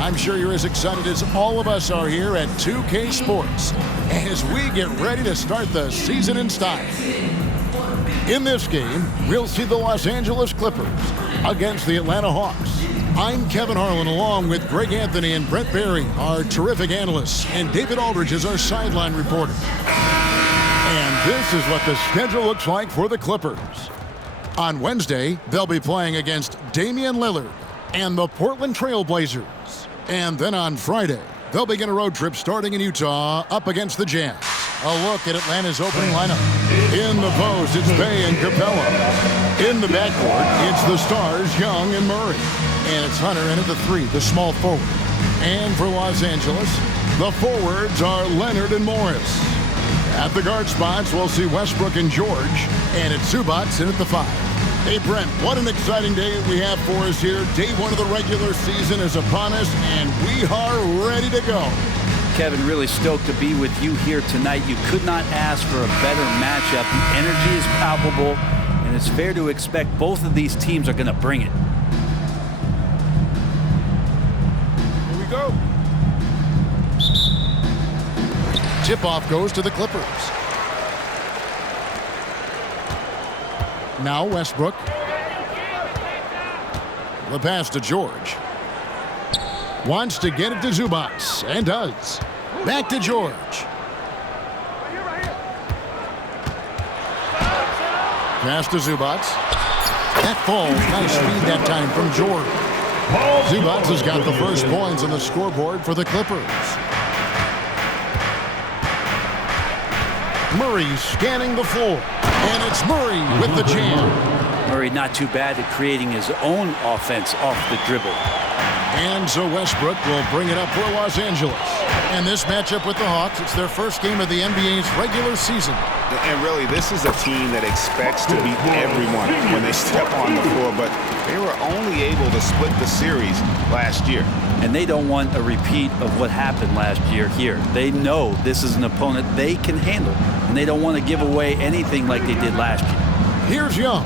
I'm sure you're as excited as all of us are here at 2K Sports as we get ready to start the season in style. In this game, we'll see the Los Angeles Clippers against the Atlanta Hawks. I'm Kevin Harlan along with Greg Anthony and Brent Barry, our terrific analysts, and David Aldridge is our sideline reporter. And this is what the schedule looks like for the Clippers. On Wednesday, they'll be playing against Damian Lillard and the Portland Trail Blazers. And then on Friday, they'll begin a road trip starting in Utah up against the Jazz. A look at Atlanta's opening lineup. In the post, it's Bay and Capella. In the backcourt, it's the stars, Young and Murray. And it's Hunter in at the 3, the small forward. And for Los Angeles, the forwards are Leonard and Morris. At the guard spots, we'll see Westbrook and George. And it's Zubac in at the 5. Hey, Brent, what an exciting day we have for us here. Day 1 of the regular season is upon us, and we are ready to go. Kevin, really stoked to be with you here tonight. You could not ask for a better matchup. The energy is palpable, and it's fair to expect both of these teams are going to bring it. Here we go. Tip-off goes to the Clippers. Now Westbrook. The pass to George. Wants to get it to Zubac, and does. Back to George. Pass to Zubac. That falls. Nice speed that time from George. Zubac has got the first points on the scoreboard for the Clippers. Murray scanning the floor. And it's Murray with the jam. Murray not too bad at creating his own offense off the dribble. And so Westbrook will bring it up for Los Angeles. And this matchup with the Hawks, it's their first game of the NBA's regular season. And really, this is a team that expects to beat everyone when they step on the floor, but they were only able to split the series last year. And they don't want a repeat of what happened last year here. They know this is an opponent they can handle, and they don't want to give away anything like they did last year. Here's Young,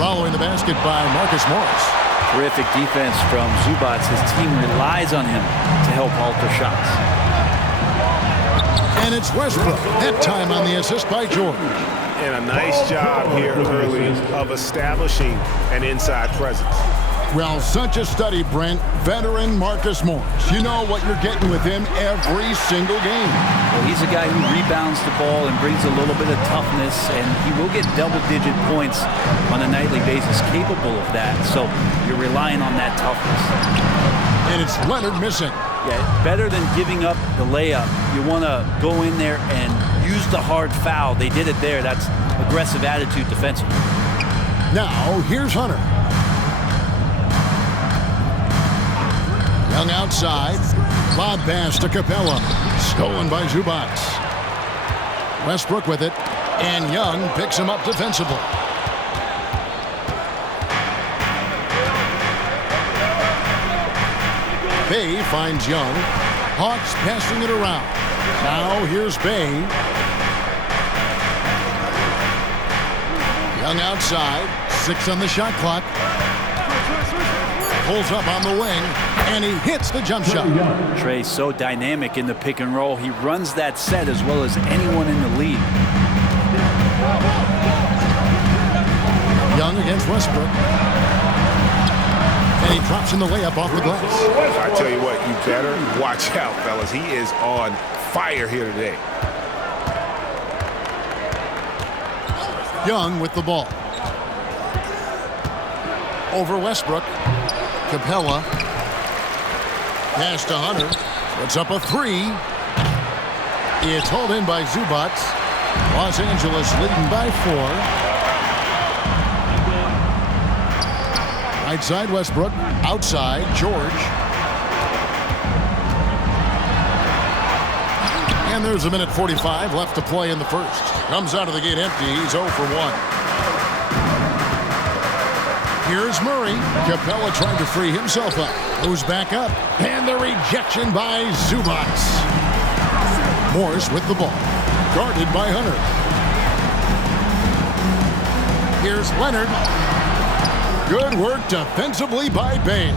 following the basket by Marcus Morris. Terrific defense from Zubac. His team relies on him to help alter shots. And it's Westbrook, that time on the assist by George. And a nice job here early of establishing an inside presence. Well, such a study, Brent. Veteran Marcus Morris. You know what you're getting with him every single game. Well, he's a guy who rebounds the ball and brings a little bit of toughness, and he will get double-digit points on a nightly basis, capable of that. So you're relying on that toughness. And it's Leonard missing. Yeah, better than giving up the layup. You want to go in there and use the hard foul. They did it there. That's aggressive attitude defensively. Now, here's Hunter. Young outside. Lob pass to Capella. Stolen by Zubac. Westbrook with it. And Young picks him up defensively. Bay finds Young. Hawks passing it around. Now here's Bay. Young outside. 6 on the shot clock. Pulls up on the wing, and he hits the jump shot. Trey so dynamic in the pick and roll. He runs that set as well as anyone in the league. Young against Westbrook. And he drops in the layup off the glass. I tell you what, you better watch out, fellas. He is on fire here today. Young with the ball. Over Westbrook. Capella. Pass to Hunter. Puts up a 3. It's hauled in by Zubac. Los Angeles leading by 4. Right side Westbrook. Outside George. And there's a minute 45 left to play in the first. Comes out of the gate empty. He's 0 for 1. Here's Murray. Capella trying to free himself up. Moves back up. And the rejection by Zubac. Morris with the ball. Guarded by Hunter. Here's Leonard. Good work defensively by Bay.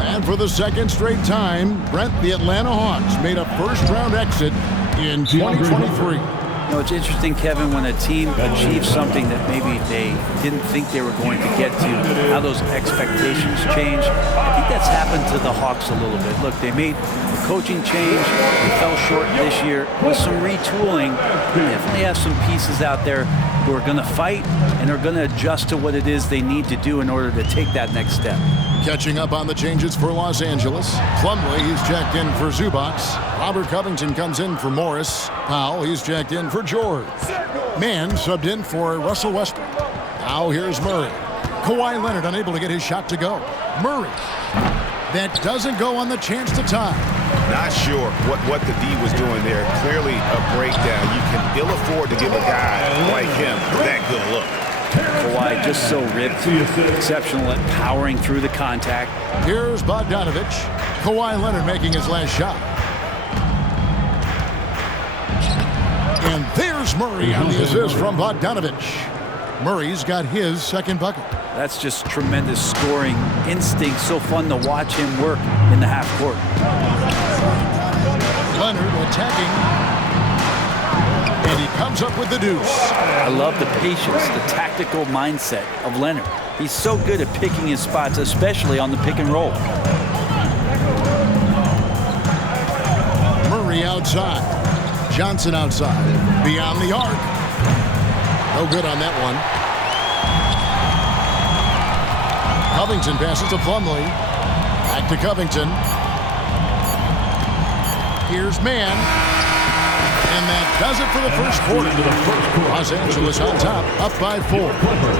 And for the second straight time, Brent, the Atlanta Hawks made a first-round exit in 2023. You know, it's interesting, Kevin, when a team achieves something that maybe they didn't think they were going to get to, how those expectations change. I think that's happened to the Hawks a little bit. Look, they made a coaching change. They fell short this year. With some retooling, they definitely have some pieces out there who are going to fight and are going to adjust to what it is they need to do in order to take that next step. Catching up on the changes for Los Angeles. Plumlee, he's checked in for Zubac. Robert Covington comes in for Morris. Powell, he's checked in for George. Mann subbed in for Russell Westbrook. Now here's Murray. Kawhi Leonard unable to get his shot to go. Murray. That doesn't go on the chance to tie. Not sure what the D was doing there. Clearly a breakdown. You can ill afford to give a guy like him that good look. Kawhi just so ripped, exceptional at powering through the contact. Here's Bogdanovich. Kawhi Leonard making his last shot. And there's Murray on the assist from Bogdanovich. Murray's got his second bucket. That's just tremendous scoring instinct. So fun to watch him work in the half court. Leonard attacking. And he comes up with the deuce. I love the patience, the tactical mindset of Leonard. He's so good at picking his spots, especially on the pick and roll. Murray outside. Johnson outside. Beyond the arc. No good on that one. Covington passes to Plumlee. Back to Covington. Here's Mann. And that does it for the first quarter. Los Angeles on top, up by 4.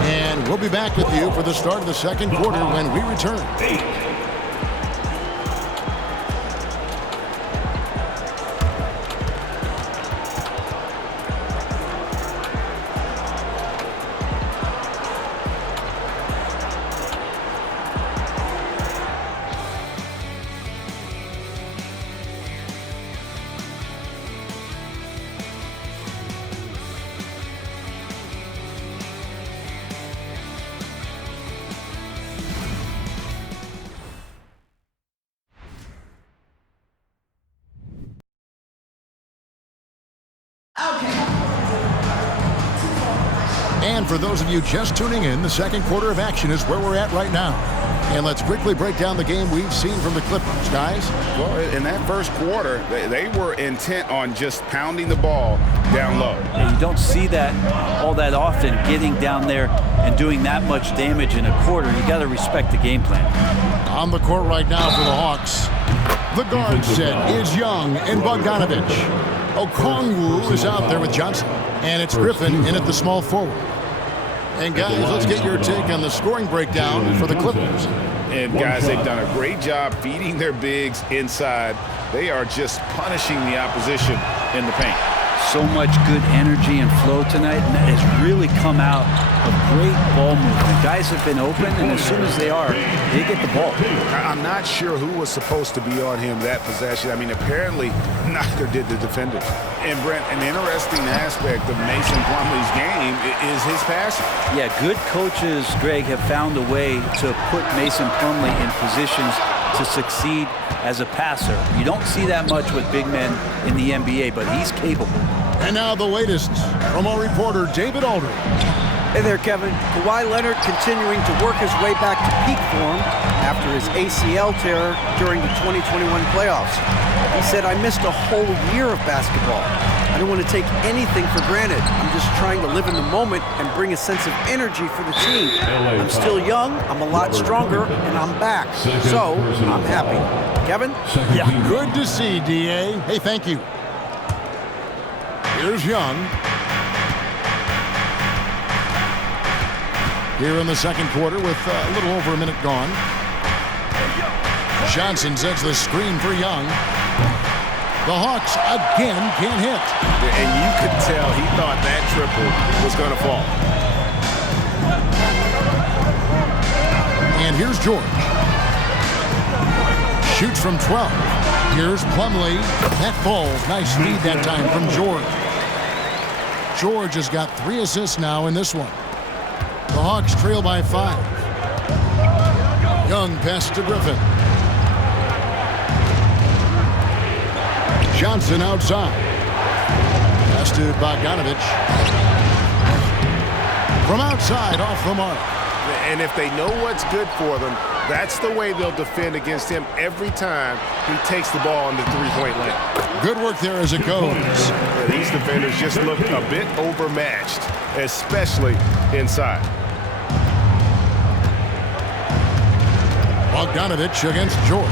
And we'll be back with you for the start of the second quarter when we return. And for those of you just tuning in, the second quarter of action is where we're at right now. And let's quickly break down the game we've seen from the Clippers, guys. Well, in that first quarter, they were intent on just pounding the ball down low. And you don't see that all that often, getting down there and doing that much damage in a quarter. You got to respect the game plan. On the court right now for the Hawks, the guard set is Young and Bogdanovich. Okongwu is out there with Johnson. And it's Griffin in at the small forward. And guys, let's get your take on the scoring breakdown for the Clippers. And guys, they've done a great job feeding their bigs inside. They are just punishing the opposition in the paint. So much good energy and flow tonight, and that has really come out of great ball movement. Guys have been open, and as soon as they are, they get the ball. I'm not sure who was supposed to be on him that possession. I mean, apparently neither did the defender. And Brent, an interesting aspect of Mason Plumlee's game is his passing. Yeah, good coaches, Greg, have found a way to put Mason Plumlee in positions to succeed as a passer. You don't see that much with big men in the NBA, but he's capable. And now the latest from our reporter, David Aldridge. Hey there, Kevin. Kawhi Leonard continuing to work his way back to peak form after his ACL tear during the 2021 playoffs. He said, "I missed a whole year of basketball. I don't want to take anything for granted. I'm just trying to live in the moment and bring a sense of energy for the team. I'm still young, I'm a lot stronger, and I'm back. So, I'm happy." Kevin? Yeah, good to see, D.A. Hey, thank you. Here's Young. Here in the second quarter with a little over a minute gone. Johnson sets the screen for Young. The Hawks again can't hit. And you could tell he thought that triple was going to fall. And here's George. Shoots from 12. Here's Plumlee. That falls. Nice lead that time from George. George has got 3 assists now in this one. The Hawks trail by 5. Young pass to Griffin. Johnson outside. Pass to Bogdanovich. From outside, off the mark. And if they know what's good for them, that's the way they'll defend against him every time he takes the ball in the three-point line. Good work there as it goes. Yeah, these defenders just look a bit overmatched, especially inside. Bogdanovich against George.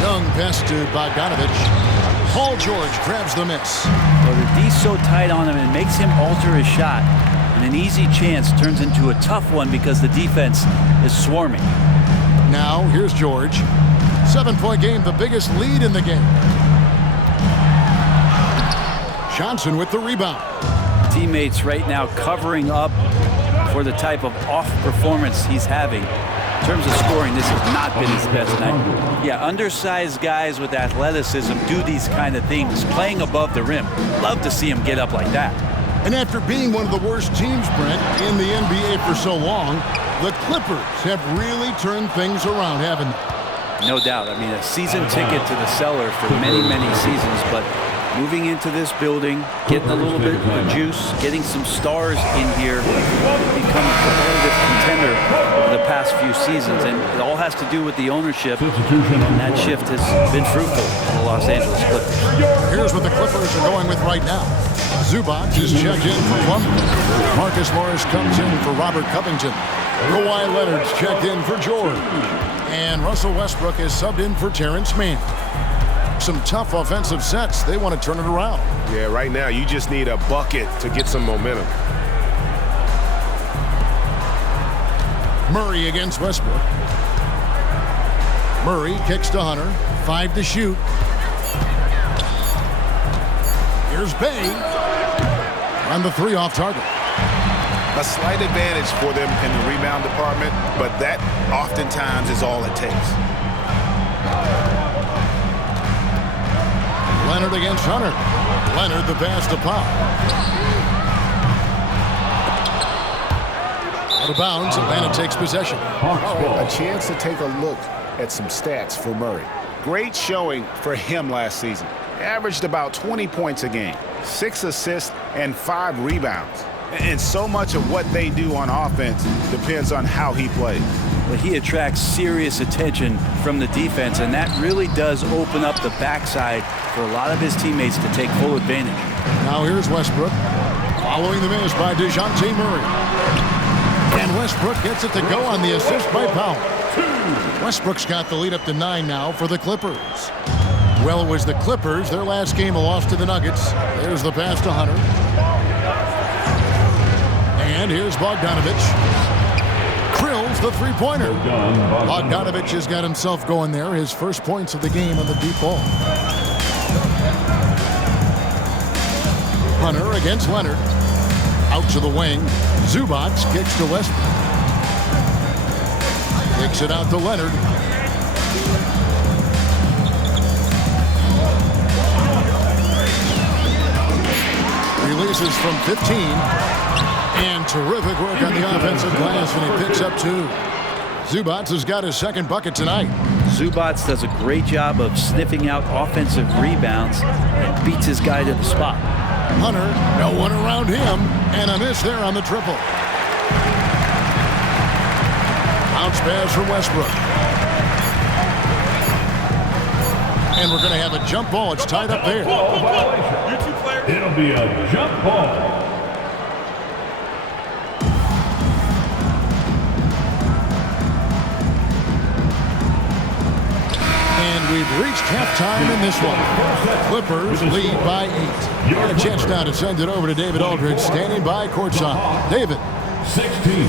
Young pass to Bogdanovich. Paul George grabs the miss. Well, the D's so tight on him, it makes him alter his shot. And an easy chance turns into a tough one because the defense is swarming. Now, here's George. 7-point game, the biggest lead in the game. Johnson with the rebound. Teammates right now covering up for the type of off performance he's having. In terms of scoring, this has not been his best night. Yeah, undersized guys with athleticism do these kind of things, playing above the rim. Love to see him get up like that. And after being one of the worst teams, Brent, in the NBA for so long, the Clippers have really turned things around, haven't they? No doubt. I mean, a season ticket to the cellar for many, many seasons, but moving into this building, getting a little bit of juice, getting some stars in here, become a competitive contender over the past few seasons, and it all has to do with the ownership, and that shift has been fruitful for the Los Angeles Clippers. Here's what the Clippers are going with right now. Zubac is checked in for Plumlee. Marcus Morris comes in for Robert Covington. Kawhi Leonard's checked in for George. And Russell Westbrook is subbed in for Terrence Mann. Some tough offensive sets. They want to turn it around. Yeah, right now you just need a bucket to get some momentum. Murray against Westbrook. Murray kicks to Hunter. 5 to shoot. Here's Bay. On the 3 off target. A slight advantage for them in the rebound department, but that oftentimes is all it takes. Leonard against Hunter. Leonard the pass to Pop. Out of bounds, Atlanta takes possession. A chance to take a look at some stats for Murray. Great showing for him last season. Averaged about 20 points a game, 6 assists, and 5 rebounds. And so much of what they do on offense depends on how he plays. But he attracts serious attention from the defense, and that really does open up the backside for a lot of his teammates to take full advantage. Now here's Westbrook, following the miss by DeJounte Murray. And Westbrook gets it to go on the assist by Powell. Westbrook's got the lead up to 9 now for the Clippers. Well, it was the Clippers, their last game, a loss to the Nuggets. There's the pass to Hunter. And here's Bogdanovich. Drills the three-pointer. Bogdanovich has got himself going there. His first points of the game on the deep ball. Hunter against Leonard. Out to the wing. Zubac kicks to Westbrook. Kicks it out to Leonard. Releases from 15. And terrific work on the offensive glass when he picks up 2. Zubac has got his second bucket tonight. Zubac does a great job of sniffing out offensive rebounds and beats his guy to the spot. Hunter, no one around him, and a miss there on the triple. Bounce pass from Westbrook. And we're going to have a jump ball. It's tied up there. It'll be a jump ball. We've reached halftime in this one. Clippers lead by 8. And a chance now to send it over to David Aldridge, standing by courtside. David. 16.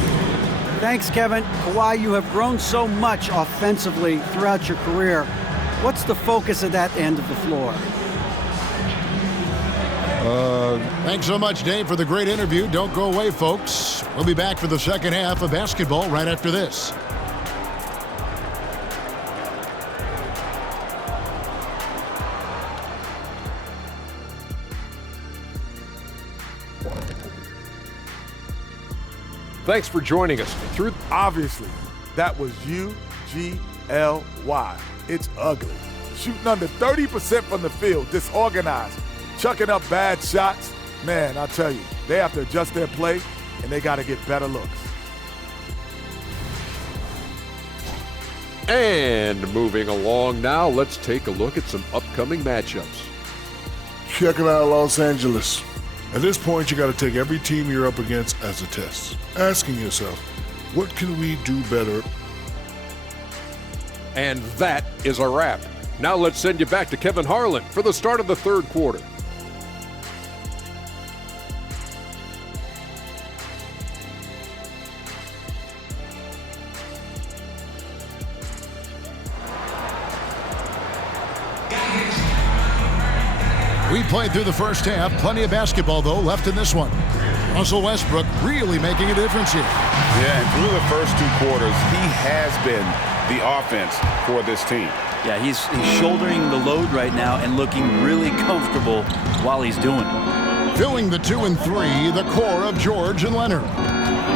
Thanks, Kevin. Kawhi, you have grown so much offensively throughout your career. What's the focus of that end of the floor? Thanks so much, Dave, for the great interview. Don't go away, folks. We'll be back for the second half of basketball right after this. Thanks for joining us. Obviously, that was UGLY. It's ugly. shooting under 30% from the field, disorganized, chucking up bad shots. Man, I tell you, they have to adjust their play, and they got to get better looks. And moving along now, let's take a look at some upcoming matchups. Check it out, Los Angeles. At this point, you got to take every team you're up against as a test, asking yourself, what can we do better? And that is a wrap. Now let's send you back to Kevin Harlan for the start of the third quarter. We played through the first half. Plenty of basketball, though, left in this one. Russell Westbrook really making a difference here. Yeah, and through the first two quarters, he has been the offense for this team. Yeah, he's shouldering the load right now and looking really comfortable while he's doing it. Filling the 2 and 3, the core of George and Leonard.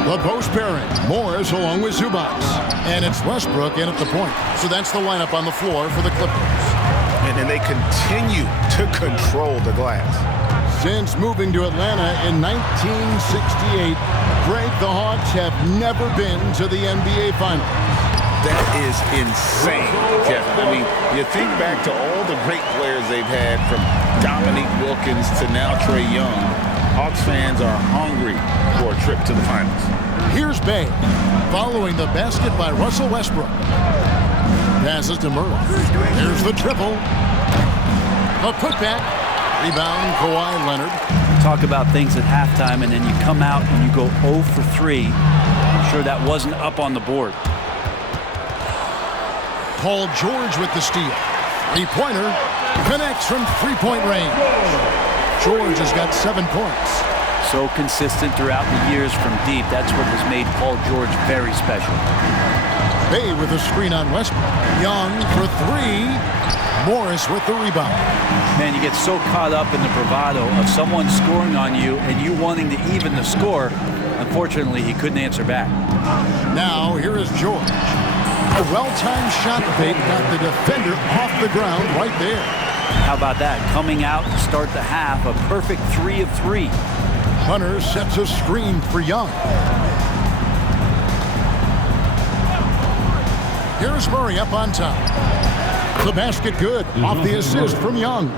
The post pairing, Morris along with Zubac. And it's Westbrook in at the point. So that's the lineup on the floor for the Clippers. And they continue to control the glass. Since moving to Atlanta in 1968, Greg, the Hawks have never been to the NBA Finals. That is insane, Kevin. I mean, you think back to all the great players they've had, from Dominique Wilkins to now Trae Young. Hawks fans are hungry for a trip to the finals. Here's Bay, following the basket by Russell Westbrook. Passes to Murray. There's the triple. A putback. Rebound, Kawhi Leonard. Talk about things at halftime, and then you come out and you go 0 for 3. I'm sure that wasn't up on the board. Paul George with the steal. Three-pointer. Connects from three-point range. George has got 7 points. So consistent throughout the years from deep. That's what has made Paul George very special. Bay with a screen on Westbrook. Young for 3. Morris with the rebound. Man, you get so caught up in the bravado of someone scoring on you and you wanting to even the score. Unfortunately, he couldn't answer back. Now, here is George. A well-timed shot fake got the defender off the ground right there. How about that? Coming out to start the half, a perfect 3 of 3. Hunter sets a screen for Young. Here's Murray up on top. The basket good off the assist from Young.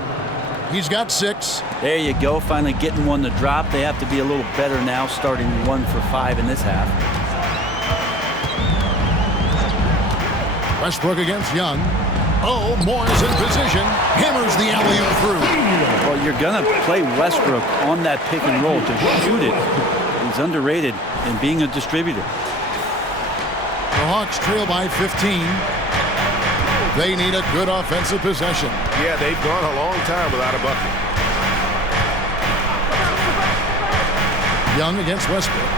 He's got 6. There you go, finally getting one to drop. They have to be a little better now, starting 1 for 5 in this half. Westbrook against Young. Oh, Morris in position. Hammers the alley-oop through. Well, you're going to play Westbrook on that pick and roll to shoot it. He's underrated in being a distributor. The Hawks trail by 15. They need a good offensive possession. Yeah, they've gone a long time without a bucket. Young against Westbrook.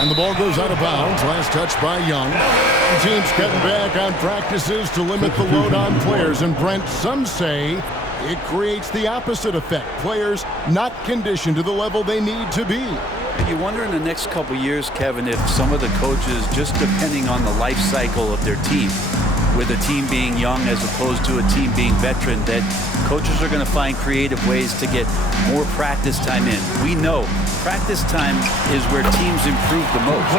And the ball goes out of bounds. Last touch by Young. The team's cutting back on practices to limit the load on players. And Brent, some say it creates the opposite effect. Players not conditioned to the level they need to be. You wonder in the next couple years, Kevin, if some of the coaches, just depending on the life cycle of their team, with a team being young as opposed to a team being veteran, that coaches are going to find creative ways to get more practice time in. We know practice time is where teams improve the most.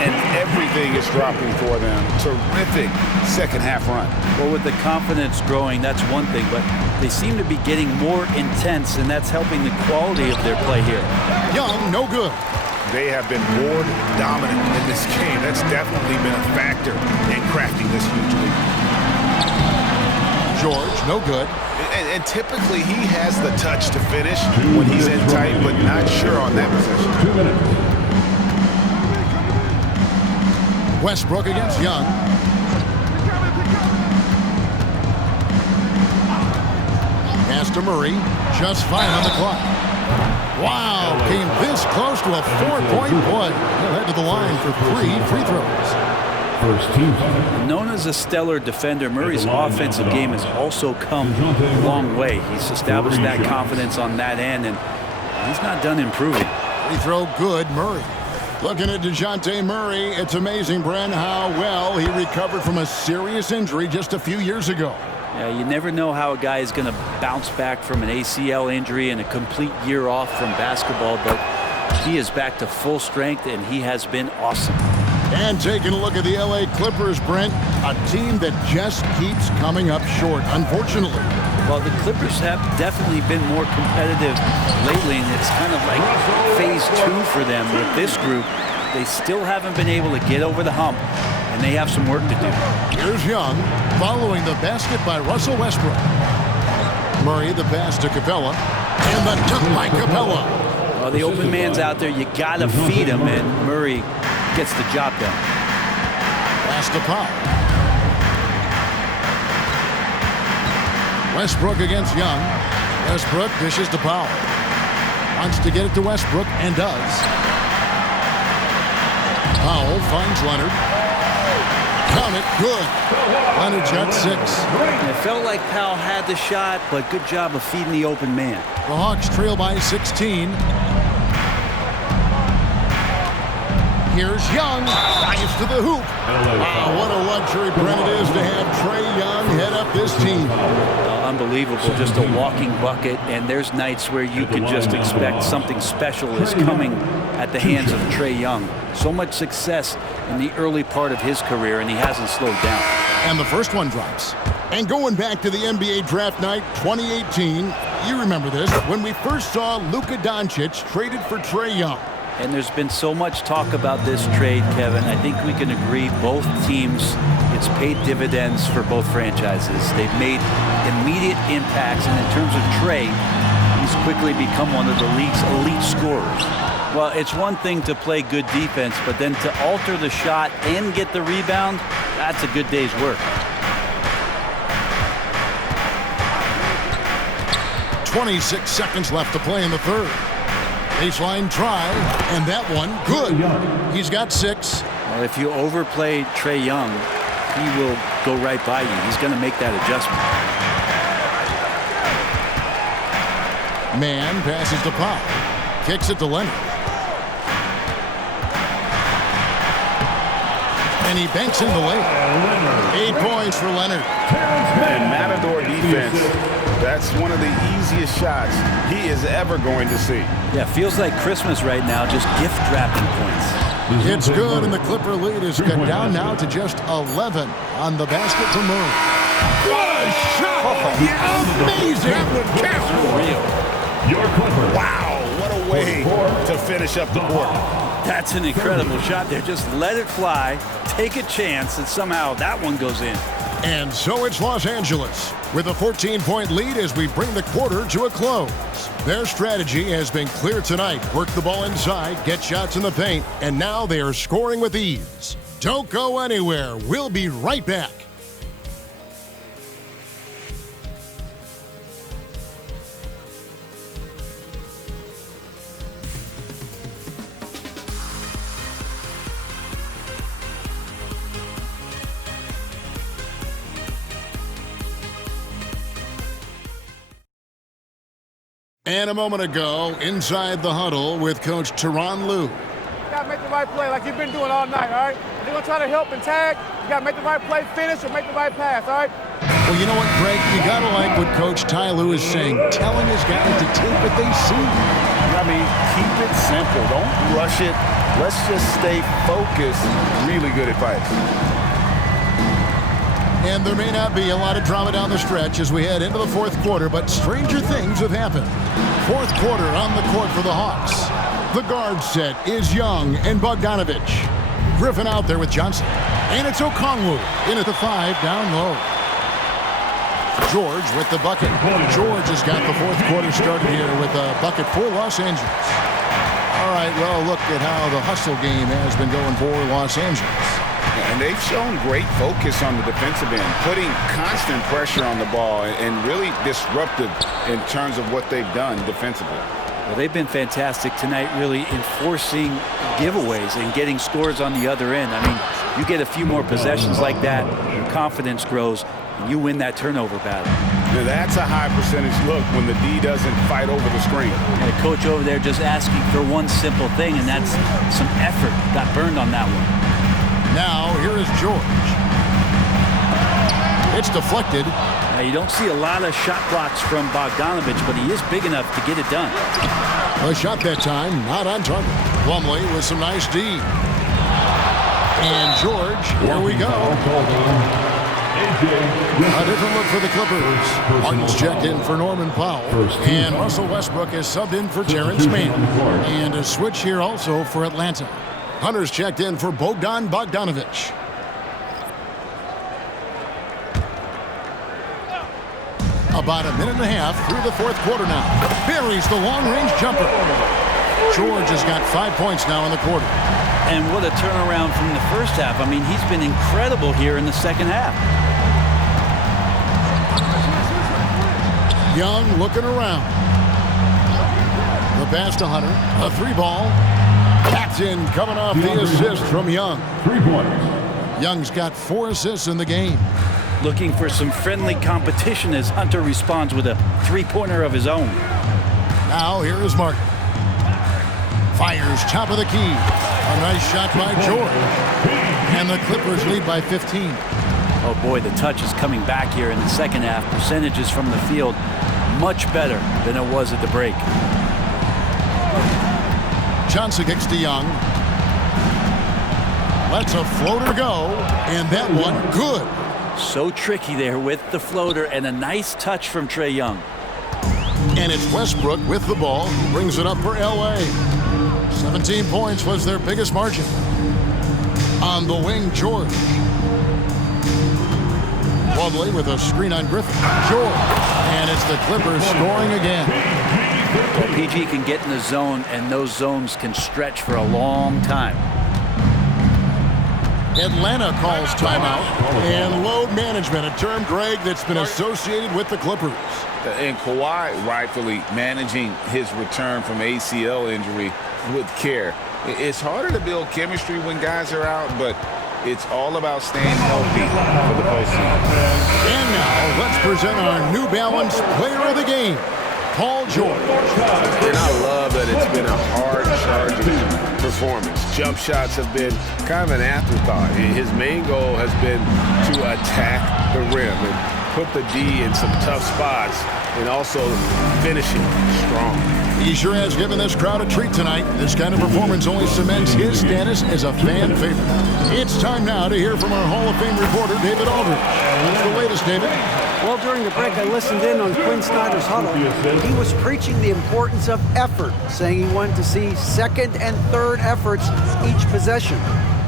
And everything is dropping for them. Terrific second half run. Well, with the confidence growing, that's one thing, but they seem to be getting more intense, and that's helping the quality of their play here. Young, no good. They have been more dominant in this game. That's definitely been a factor in crafting this huge lead. George, no good. And typically he has the touch to finish when he's in tight, but not sure on that possession. 2 minutes. Westbrook against Young. Pass to Murray. Just 5 on the clock. Wow, came this close to a 4-point play. He'll head to the line for 3 free throws. First team. Known as a stellar defender, Murray's offensive game has also come a long way. He's established that confidence on that end, and he's not done improving. Free throw good, Murray. Looking at DeJounte Murray, it's amazing, Bren, how well he recovered from a serious injury just a few years ago. Yeah, you never know how a guy is going to bounce back from an ACL injury and a complete year off from basketball, but he is back to full strength, and he has been awesome. And taking a look at the LA Clippers, Brent, a team that just keeps coming up short, unfortunately. Well, the Clippers have definitely been more competitive lately, and it's kind of like phase 2 for them with this group. They still haven't been able to get over the hump, and they have some work to do. Here's Young, following the basket by Russell Westbrook. Murray, the pass to Capella, and the dunk by Capella. Well, the open man's out there. You got to feed him, and Murray gets the job done. Pass to Powell. Westbrook against Young. Westbrook dishes to Powell. Wants to get it to Westbrook, and does. Powell finds Leonard. Count it, good. Leonard's got 6. It felt like Powell had the shot, but good job of feeding the open man. The Hawks trail by 16. Here's Young, drives to the hoop. Wow, what a luxury, Brent, it is to have Trae Young head up this team. Unbelievable, just a walking bucket, and there's nights where you can just expect something special is coming at the hands of Trae Young. So much success in the early part of his career, and he hasn't slowed down. And the first one drops. And going back to the NBA draft night 2018, you remember this, when we first saw Luka Doncic traded for Trae Young. And there's been so much talk about this trade, Kevin. I think we can agree both teams, it's paid dividends for both franchises. They've made immediate impacts, and in terms of Trae, he's quickly become one of the league's elite scorers. Well, it's one thing to play good defense, but then to alter the shot and get the rebound, that's a good day's work. 26 seconds left to play in the third. Baseline try, and that one, good. He's got 6. Well, if you overplay Trae Young, he will go right by you. He's going to make that adjustment. Man passes to Powell. Kicks it to Leonard. And he banks in the lane. 8 points for Leonard. And Matador defense, that's one of the easiest shots he is ever going to see. Yeah, feels like Christmas right now, just gift wrapping points. It's good, and the Clipper lead is cut down now to just 11 on the basket to Murray. What a shot! Amazing! That one counts. Real. Your Clippers. Wow, what a way to finish up the court. That's an incredible shot there. Just let it fly, take a chance, and somehow that one goes in. And so it's Los Angeles with a 14-point lead as we bring the quarter to a close. Their strategy has been clear tonight. Work the ball inside, get shots in the paint, and now they are scoring with ease. Don't go anywhere. We'll be right back. And a moment ago, inside the huddle with Coach Tyronn Lue. You got to make the right play like you've been doing all night, all right? If you're going to try to help and tag, you got to make the right play, finish, or make the right pass, all right? Well, you know what, Greg? You got to like what Coach Ty Lue is saying, telling his guys to take what they see. I mean, keep it simple. Don't rush it. Let's just stay focused. Really good advice. And there may not be a lot of drama down the stretch as we head into the fourth quarter, but stranger things have happened. Fourth quarter on the court for the Hawks. The guard set is Young and Bogdanovich. Griffin out there with Johnson. And it's Okongwu in at the 5 down low. George with the bucket. George has got the fourth quarter started here with a bucket for Los Angeles. All right, well, look at how the hustle game has been going for Los Angeles. And they've shown great focus on the defensive end, putting constant pressure on the ball and really disruptive in terms of what they've done defensively. Well, they've been fantastic tonight, really enforcing giveaways and getting scores on the other end. I mean, you get a few more possessions like that, your confidence grows, and you win that turnover battle. Now that's a high percentage look when the D doesn't fight over the screen. And the coach over there just asking for one simple thing, and that's some effort. Got burned on that one. Now, here is George. It's deflected. Now, you don't see a lot of shot blocks from Bogdanovich, but he is big enough to get it done. A shot that time, not on target. Plumlee with some nice D. And George, here we go. A different look for the Clippers. Martin's checked in for Norman Powell. And Russell Westbrook is subbed in for Terrence Mann. And a switch here also for Atlanta. Hunter's checked in for Bogdanovich. About a minute and a half through the fourth quarter now. Buries the long-range jumper. George has got 5 points now in the quarter. And what a turnaround from the first half. I mean, he's been incredible here in the second half. Young looking around. The pass to Hunter. A three ball. That's in, coming off the assist from Young. 3 points. Young's got 4 assists in the game. Looking for some friendly competition as Hunter responds with a three-pointer of his own. Now here is Martin. Fires top of the key. A nice shot by George. And the Clippers lead by 15. Oh boy, the touch is coming back here in the second half. Percentages from the field much better than it was at the break. Johnson kicks to Young. Lets a floater go. And that one good. So tricky there with the floater and a nice touch from Trae Young. And it's Westbrook with the ball. Brings it up for LA. 17 points was their biggest margin. On the wing, George. Plumlee with a screen on Griffin. George. And it's the Clippers scoring again. Well, PG can get in the zone, and those zones can stretch for a long time. Atlanta calls timeout. And load management, a term, Greg, that's been associated with the Clippers. And Kawhi rightfully managing his return from ACL injury with care. It's harder to build chemistry when guys are out, but it's all about staying healthy for the postseason. And now let's present our New Balance player of the game, Paul George. And I love that it's been a hard-charging performance. Jump shots have been kind of an afterthought. His main goal has been to attack the rim and put the D in some tough spots and also finishing strong. He sure has given this crowd a treat tonight. This kind of performance only cements his status as a fan favorite. It's time now to hear from our Hall of Fame reporter, David Aldridge. What's the latest, David? Well, during the break, I listened in on Quinn Snyder's huddle. He was preaching the importance of effort, saying he wanted to see second and third efforts each possession.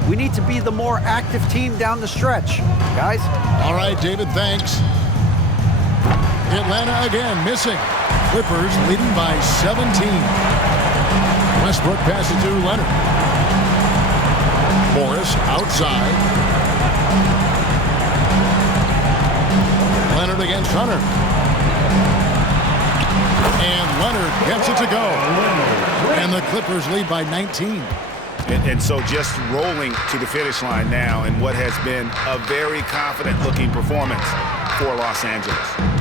We need to be the more active team down the stretch, guys. All right, David, thanks. Atlanta again missing. Clippers leading by 17. Westbrook passes to Leonard. Morris outside. Leonard against Hunter. And Leonard gets it to go. And the Clippers lead by 19. And so just rolling to the finish line now in what has been a very confident-looking performance for Los Angeles.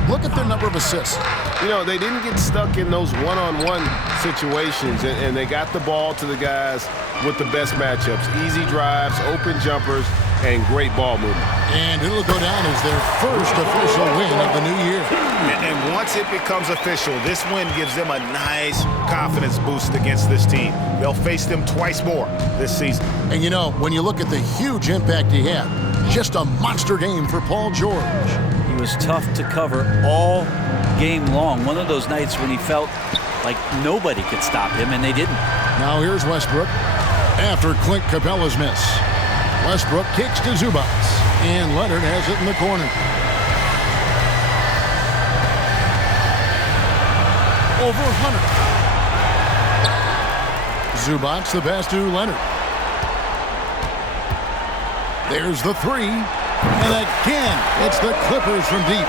Look at their number of assists. You know, they didn't get stuck in those one-on-one situations, and they got the ball to the guys with the best matchups. Easy drives, open jumpers, and great ball movement. And it'll go down as their first official win of the new year. And once it becomes official, this win gives them a nice confidence boost against this team. They'll face them twice more this season. And you know, when you look at the huge impact he had, just a monster game for Paul George. He was tough to cover all game long. One of those nights when he felt like nobody could stop him, and they didn't. Now here's Westbrook after Clint Capella's miss. Westbrook kicks to Zubac, and Leonard has it in the corner. Over Hunter. Zubac, the pass to Leonard. There's the three. And again, it's the Clippers from deep.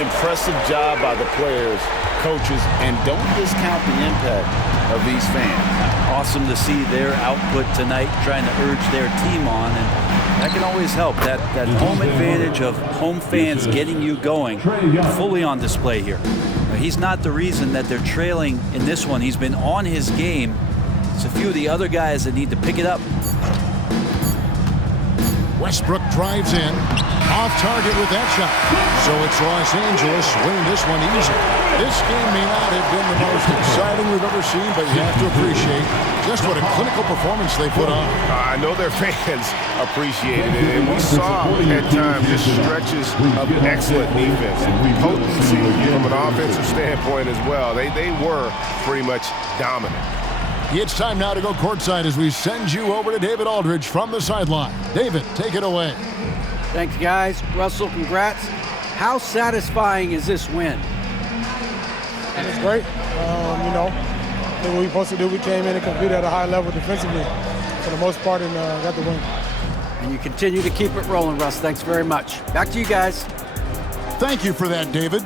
Impressive job by the players, coaches, and don't discount the impact of these fans. Awesome to see their output tonight, trying to urge their team on, and that can always help. That home advantage of home fans getting you going, fully on display here. He's not the reason that they're trailing in this one. He's been on his game. It's a few of the other guys that need to pick it up. Westbrook drives in. Off target with that shot. So it's Los Angeles winning this one easy. This game may not have been the most exciting we've ever seen, but you have to appreciate just what a clinical performance they put on. I know their fans appreciated it, and we saw at times just stretches of excellent defense and potency from an offensive standpoint as well. They were pretty much dominant. It's time now to go courtside as we send you over to David Aldridge from the sideline. David, take it away. Thanks, guys. Russell, congrats. How satisfying is this win? It's great. Did what we supposed to do. We came in and competed at a high level defensively for the most part and got the win. And you continue to keep it rolling, Russ. Thanks very much. Back to you guys. Thank you for that, David.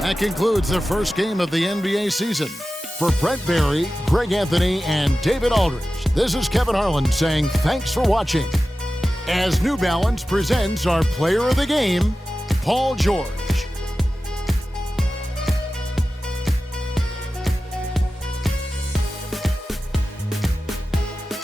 That concludes the first game of the NBA season. For Brent Barry, Greg Anthony, and David Aldridge, this is Kevin Harlan saying thanks for watching. As New Balance presents our player of the game, Paul George.